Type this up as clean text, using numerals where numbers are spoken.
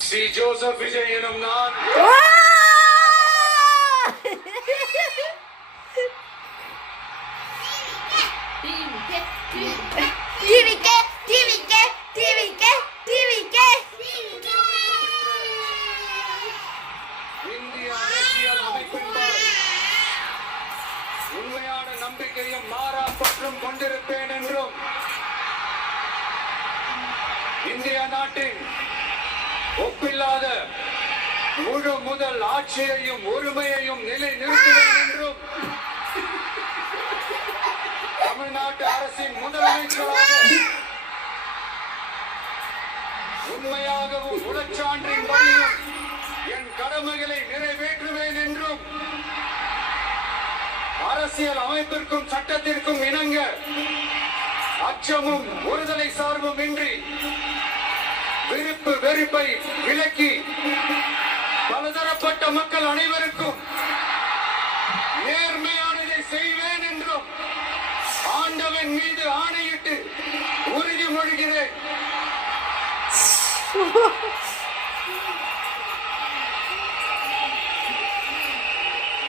Sri Joseph Vijay எனும் நான் இந்திய அரசியல் அமைப்பின்பால் உண்மையான நம்பிக்கையும் மாறா பற்றும் கொண்டிருப்பேன் என்றும் இந்திய நாட்டின் ஒப்பில்லாத முழு முதல் ஆட்சியையும் உரிமையையும் நிலை நிறுத்துவேன் என்றும் தமிழ்நாட்டு அரசின் முதலமைச்சராக உண்மையாகவும் உளச்சான்றின் வழியும் என் கடமைகளை நிறைவேற்றுவேன் என்றும் அரசியல் அமைப்பிற்கும் சட்டத்திற்கும் இணங்க அச்சமும் ஒருதலை சார்பும் இன்றி விருப்பு வெறுப்பை விலக்கி பலதரப்பட்ட மக்கள் அனைவருக்கும் நேர்மையானதை செய்வேன் என்றும் ஆண்டவன் மீது ஆணையிட்டு உறுதிமொழிகிறேன்.